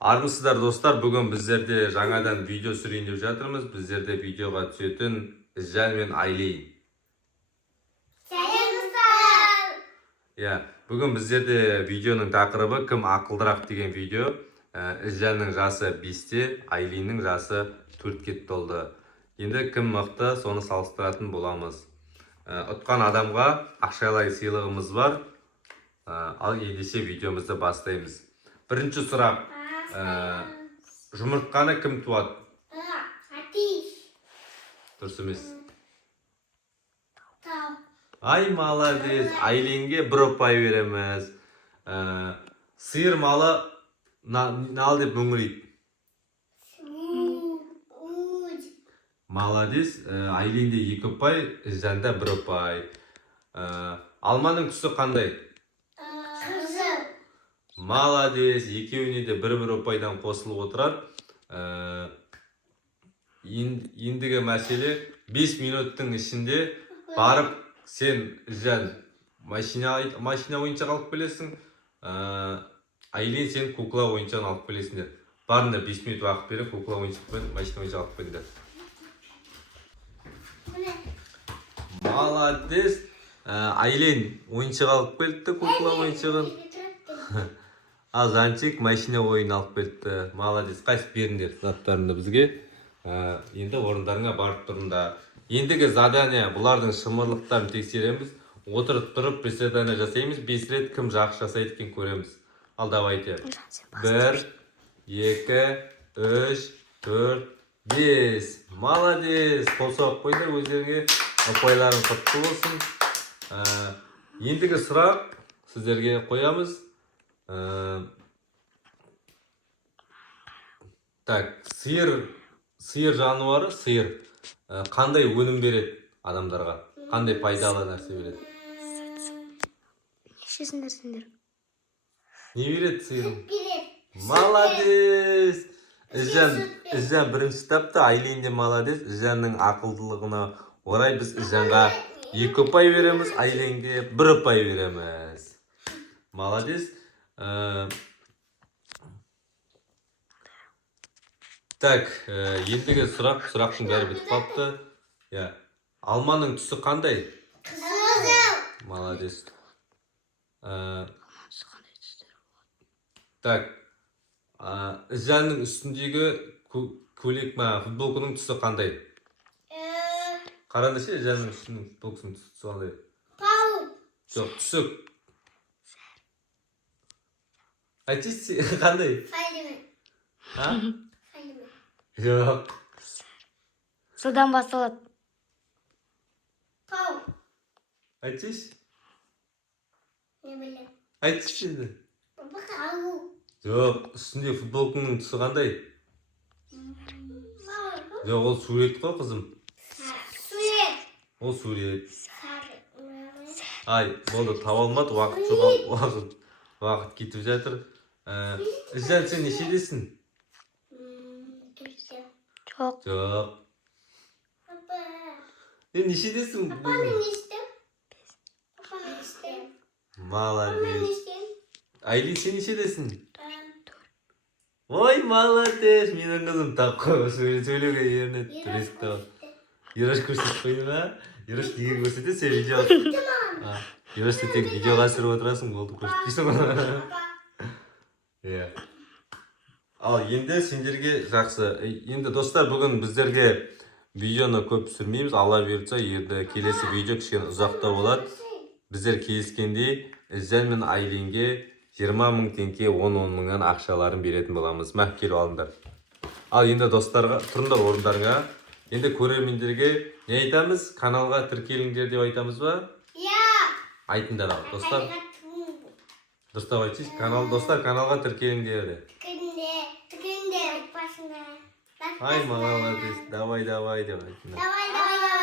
Армысыздар достар, бүгін біздерде жаңадан видео түсірейін деп жатырмыз. Біздерде видеоға түсетін Ізжан мен Айлин. Бүгін біздерде видеоның тақырыбы кім ақылдырақ деген видео. Ізжанның жасы 5-те, Айлиннің жасы 4-ке толды. Енді кім мықты, соны салыстыратын боламыз. Ұтқан адамға ақшалай сыйлығымыз бар. Ал ендеше видеомызды бастаймыз. Бірінші сұрақ. Жұмыртқаны кім туады? Дұрыс емес. Ай, молодец. Айлинге 1 ұпай береміз. Сиыр малы нал деп мөңірейді. Молодец. Айлинде 2 ұпай, Ізжанда 1 ұпай. Алманың түсі қандай? Молодец, екеуіне де 1 ұпайдан қосылып отырады. Ендігі мәселе 5 минуттың ішінде барып сен Ізжан машина ойыншақ алып келесің, Айлин сен кукла ойыншағын алып келесіңдер. Барында 5 минут уақыт беріп кукла ойыншақ пен машина ойыншақ алып келіңдер. Молодец. Айлин ойыншақ алып келді, кукла ойыншағын. Ал Жанчик машина ойын алып келді. Молодец. Қайсы беріңдер заттарымды бізге. Енді орындарыңа барып тұрында. Ендігі задание бұлардың шымырлықтарын тексереміз. Отырып тұрып приседания жасаймыз. 5 рет кім жақсы жасайды екен көреміз. Ал давайте. 1, 2, 3, 4, 5. Молодец. Қол соғып қойыңдар өздеріңе. Ұпайларың құтты болсын. Ендігі сұрақ сіздерге қоямыз. Так, сиыр жануары, сиыр қандай өнім береді адамдарға? Қандай пайдалы нәрсе береді? Нешесіңдер сендер? Не береді сиыр? Молодец! Ізжан бірінші тапты, Айлин де молодец. Ізжанның ақылдылығына орай біз Ізжанға 2 ұпай береміз, Айлинге 1 ұпай береміз. Молодец. Так, ендігі сұрақтың бәрі бітіп қалыпты. Алманың түсі қандай? Қызыл. Молодец. Так, Ізжанның үстіндегі көйлек футболканың түсі қандай? Қараңдаршы, Ізжанның үстінің футболкасының түсі қандай? Паук. Жоқ, түсі. Айтшы, қандай? Файлымен. Жоқ. Содан басталады. Паук. Айтшы. Не білем. Айтшы енді. Паук. Жоқ, үстінде футболканың түсі қандай? Жоқ, ол сурет қой, қызым. Сурет. Ол сурет. Ай, болды, таба алмады, уақыт кетіп жатыр. Ізжан, сен нешедесің? Жоқ. Жоқ. Нешедесің? Папаның нешті? Папаның нешті? Молодец. Айлин, сен нешедесің? Ой, молодец. Менің қызым таққы сөйлеуге ерінеді. Түресік тауы. Ерош көрсетіп қойды ма? Ерош неге көрсетеді? Сен видео... Ерош тек видеоға сүріп отырасың, болды көрсетпейсің ғой. Ал енді сендерге жақсы. Енді достар, бүгін біздерге видеоны көп түсірмейміз. Алла бұйыртса, енді келесі видео кішкене ұзақта болады. Біздер келіскендей Ізжан мен Айлинге 20 мың теңге 10 мыңнан ақшаларын беретін боламыз. Мә, келіп алыңдар. Ал енді достарға, тұрыңдар орындарыңа. Енді көрермендерге не айтамыз? Каналға тіркеліңдер деп айтамыз ба? Айтыңдар ал, достар. Достар айтшы, достар каналға тіркеліңдер. Ай, молодец, давай, деп айтыңдар.